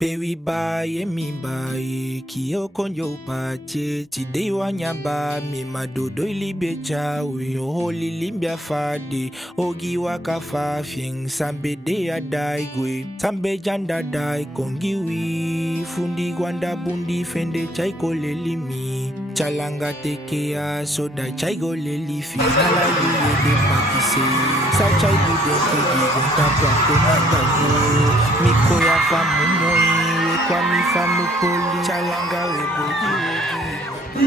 Baby baye mi baye kiyo konyo pache Tide wanyaba mi madodo ilibye chawi Oholi limbya fade Ogi waka fafing Sambe de ya daigwe Sambe janda dai kongiwi Fundi gwanda bundi fende chaiko lelimi Chalanga teke ya soda chaigo lelifi Nala yuye de patise Sa chai bude kegi gonta kwa konanga yo Miko ya famu moi kwa mi famu poli Chalanga we bogi